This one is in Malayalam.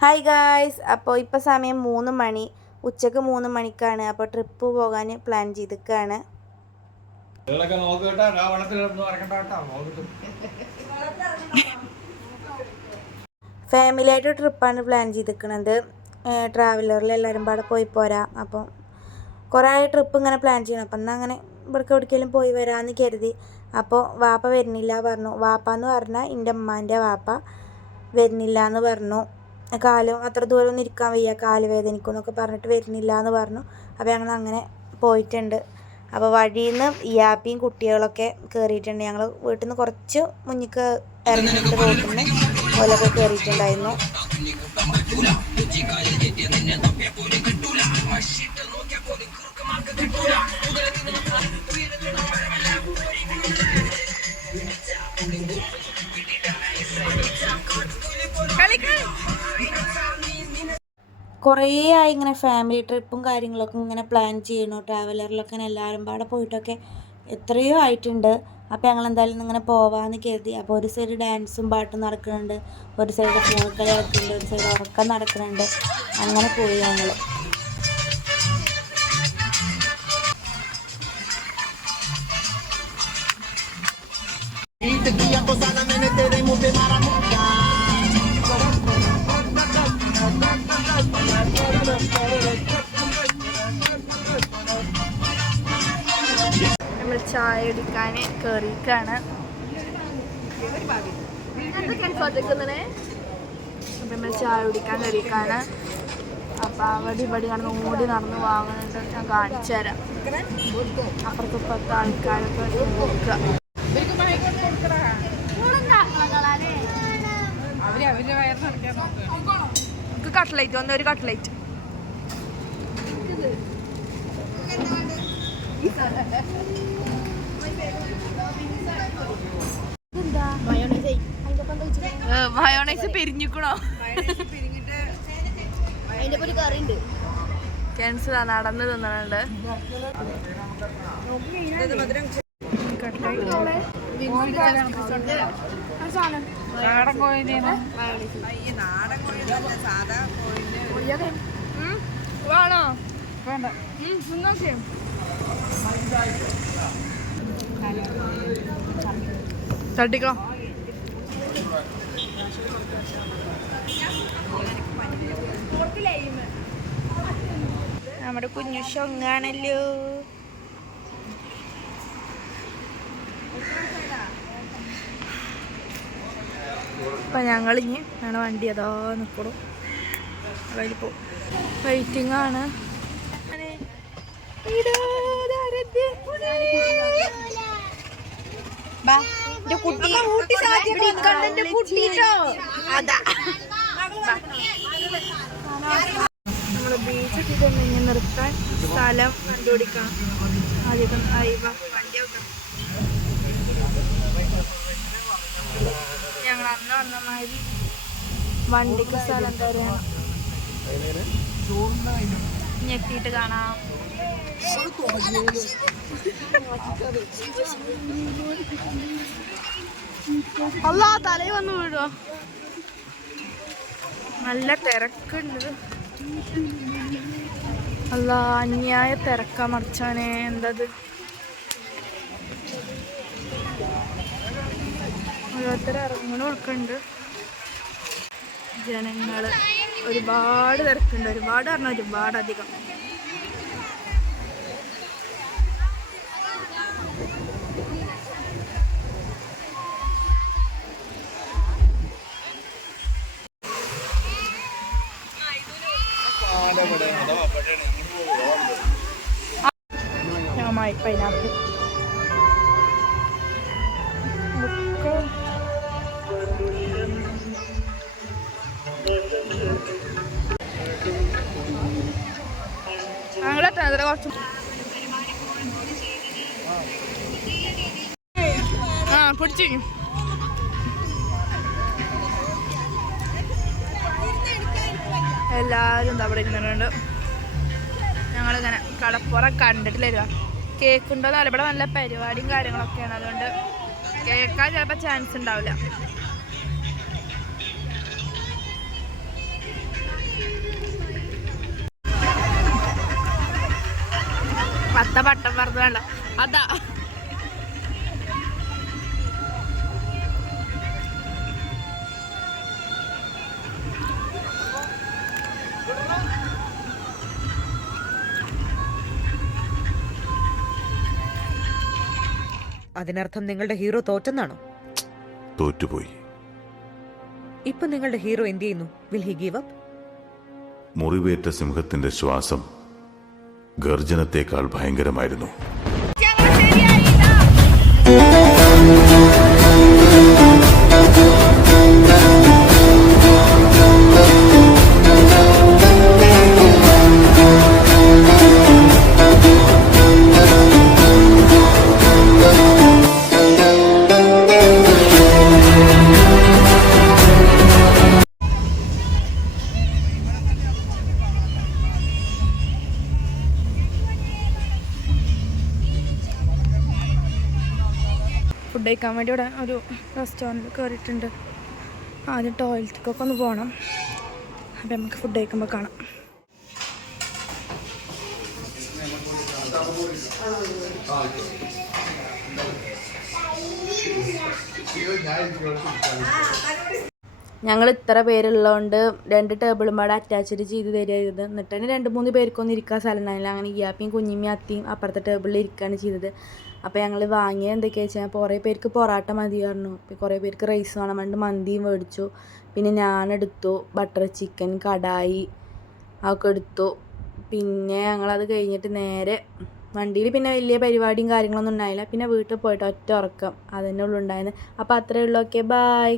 ഹായ് ഗായ്സ്, അപ്പോൾ ഇപ്പോൾ സമയം 3 മണി, ഉച്ചക്ക് 3 മണിക്കാണ്. അപ്പോൾ ട്രിപ്പ് പോകാൻ പ്ലാൻ ചെയ്തിരിക്കുകയാണ്. ഫാമിലിയായിട്ട് ട്രിപ്പാണ് പ്ലാൻ ചെയ്തിരിക്കുന്നത്. ട്രാവലറിൽ എല്ലാവരും പാടെ പോയി പോരാ. അപ്പോൾ കുറേ ട്രിപ്പ് ഇങ്ങനെ പ്ലാൻ ചെയ്യണം. അപ്പം എന്നാൽ അങ്ങനെ ഇവിടേക്ക് എവിടേക്കെങ്കിലും പോയി വരാമെന്ന് കരുതി. അപ്പോൾ വാപ്പ വരുന്നില്ല പറഞ്ഞു. വാപ്പ എന്ന് പറഞ്ഞാൽ എൻ്റെ അമ്മാൻ്റെ വാപ്പ വരുന്നില്ല എന്ന് പറഞ്ഞു. കാലും അത്ര ദൂരം ഒന്നും ഇരിക്കാൻ വയ്യ, കാല് വേദനിക്കും എന്നൊക്കെ പറഞ്ഞിട്ട് വരുന്നില്ല എന്ന് പറഞ്ഞു. അപ്പോൾ ഞങ്ങൾ അങ്ങനെ പോയിട്ടുണ്ട്. അപ്പോൾ വഴിയിൽ നിന്ന് യാപ്പിയും കുട്ടികളൊക്കെ കയറിയിട്ടുണ്ട്. ഞങ്ങൾ വീട്ടിൽ നിന്ന് കുറച്ച് മുന്നിക്ക് ഇറങ്ങിയിട്ട് റോട്ടിൽ നിന്ന് ഓലൊക്കെ കയറിയിട്ടുണ്ടായിരുന്നു. കുറേ ആയി ഇങ്ങനെ ഫാമിലി ട്രിപ്പും കാര്യങ്ങളൊക്കെ ഇങ്ങനെ പ്ലാൻ ചെയ്യണു. ട്രാവലറിലൊക്കെ എല്ലാവരും പാടെ പോയിട്ടൊക്കെ എത്രയോ ആയിട്ടുണ്ട്. അപ്പോൾ ഞങ്ങൾ എന്തായാലും ഇങ്ങനെ പോവാമെന്ന് കരുതി. അപ്പോൾ ഒരു സൈഡ് ഡാൻസും പാട്ടും നടക്കുന്നുണ്ട്, ഒരു സൈഡ് ഫോൺ കളി നടക്കുന്നുണ്ട്, ഒരു സൈഡ് ഉറക്കം നടക്കുന്നുണ്ട്. അങ്ങനെ പോയി ഞങ്ങൾ. നമ്മൾ ചായ കുടിക്കാൻ കയറിയിട്ടാണ്. അപ്പം നമ്മൾ ചായ കുടിക്കാൻ കയറിയിട്ടാണ്. അപ്പം അവിടെ ഇവിടെ ഓടി നടന്ന് വാങ്ങുന്നുണ്ട്. ഞാൻ കാണിച്ചു തരാം. അപ്പുറത്തെ ആൾക്കാരൊക്കെ നോക്കുക. കട്ട്ലൈറ്റ് ഒന്ന്, ഒരു കട്ട്ലൈറ്റ്. മയോണൈസ് പിരിഞ്ഞിക്കണോ? ക്യാൻസലാ, നടന്ന് തിന്നണുണ്ട്. നാടൻ കോഴി വേണോ? വേണ്ട. തട്ടിക്കോ. നമ്മുടെ കുഞ്ഞു ഷൊങ്ങാണല്ലോ. അപ്പം ഞങ്ങളിഞ്ഞ് ഞങ്ങളുടെ വണ്ടി അതാ നിൽക്കണം. അതിൽ പോ വെയിറ്റിംഗ് ആണ്. നമ്മള് ബീച്ചൊക്കെ ഇങ്ങനെ നിർത്താൻ സ്ഥലം കണ്ടുപിടിക്കണം. ആദ്യം വണ്ടി വെക്കണം. ഞങ്ങൾ അന്ന് വന്ന മാതിരി വണ്ടിക്ക് സ്ഥലം തരാണ്. ഞെട്ടിയിട്ട് കാണാം. അല്ലാ, തലയിൽ വന്ന് വീഴോ. നല്ല തിരക്കുണ്ട്. അല്ല, അന്യായ തിരക്കാ മറിച്ചാനെ. എന്തത് ഓരോരുത്തർ ഇറങ്ങണമൊക്കെ ഉണ്ട്. ജനങ്ങൾ ഒരുപാട് തിരക്കുണ്ട്. ഒരുപാട് പറഞ്ഞാൽ ഒരുപാടധികം. പൈനാപ്പിൾ ഞങ്ങളെത്ര കുറച്ച് പിടിച്ചു. എല്ലാവരും എന്താ അവിടെ ഇരുന്നിട്ടുണ്ട്. ഞങ്ങളിങ്ങനെ കടപ്പുറം കണ്ടിട്ടില്ല. കേക്ക് ഉണ്ടോ എന്നല്ല. ഇവിടെ നല്ല പരിപാടിയും കാര്യങ്ങളൊക്കെയാണ്. അതുകൊണ്ട് കേൾക്കാൻ ചിലപ്പോൾ ചാൻസ് ഉണ്ടാവില്ല. പട്ടം പറത്ത് വേണ്ട അതാ. അതിനർത്ഥം നിങ്ങളുടെ ഹീറോ തോറ്റെന്നാണോ? തോറ്റുപോയി. ഇപ്പൊ നിങ്ങളുടെ ഹീറോ എന്ത് ചെയ്യുന്നു? Will he give up? മുറിവേറ്റ സിംഹത്തിന്റെ ശ്വാസം ഗർജനത്തേക്കാൾ ഭയങ്കരമായിരുന്നു. ഫുഡ് കഴിക്കാൻ വേണ്ടി ഇവിടെ ഒരു റെസ്റ്റോറൻറ്റിൽ കയറിയിട്ടുണ്ട്. ആദ്യം ടോയ്ലറ്റിലേക്കൊക്കെ ഒന്ന് പോകണം. അപ്പം നമുക്ക് ഫുഡ് കഴിക്കുമ്പോൾ കാണാം. ഞങ്ങൾ ഇത്ര പേരുള്ളതുകൊണ്ട് 2 ടേബിളും പാടെ അറ്റാച്ച്ഡ് ചെയ്ത് തരുന്നത്. എന്നിട്ട് തന്നെ 2-3 പേർക്കൊന്നും ഇരിക്കാൻ സ്ഥലം ഉണ്ടായില്ല. അങ്ങനെ ഇയാപ്പിയും കുഞ്ഞിമ്മയും അത്തിയും അപ്പുറത്തെ ടേബിളിൽ ഇരിക്കുകയാണ് ചെയ്തത്. അപ്പോൾ ഞങ്ങൾ വാങ്ങിയത് എന്തൊക്കെയാണെന്ന് വെച്ചാൽ കുറേ പേർക്ക് പൊറാട്ട മതി പറഞ്ഞു. കുറേ പേർക്ക് റൈസ് വേണം പറഞ്ഞിട്ട് മന്തിയും മേടിച്ചു. പിന്നെ ഞാനെടുത്തു ബട്ടർ ചിക്കൻ, കടായി അതൊക്കെ എടുത്തു. പിന്നെ ഞങ്ങളത് കഴിഞ്ഞിട്ട് നേരെ വണ്ടിയിൽ പിന്നെ വലിയ പരിപാടിയും കാര്യങ്ങളൊന്നും ഉണ്ടായില്ല. പിന്നെ വീട്ടിൽ പോയിട്ട് ഒറ്റ ഉറക്കം അതന്നെ ഉള്ളു ഉണ്ടായിരുന്നത്. അപ്പോൾ അത്രയേ ഉള്ളൂ. Okay, by.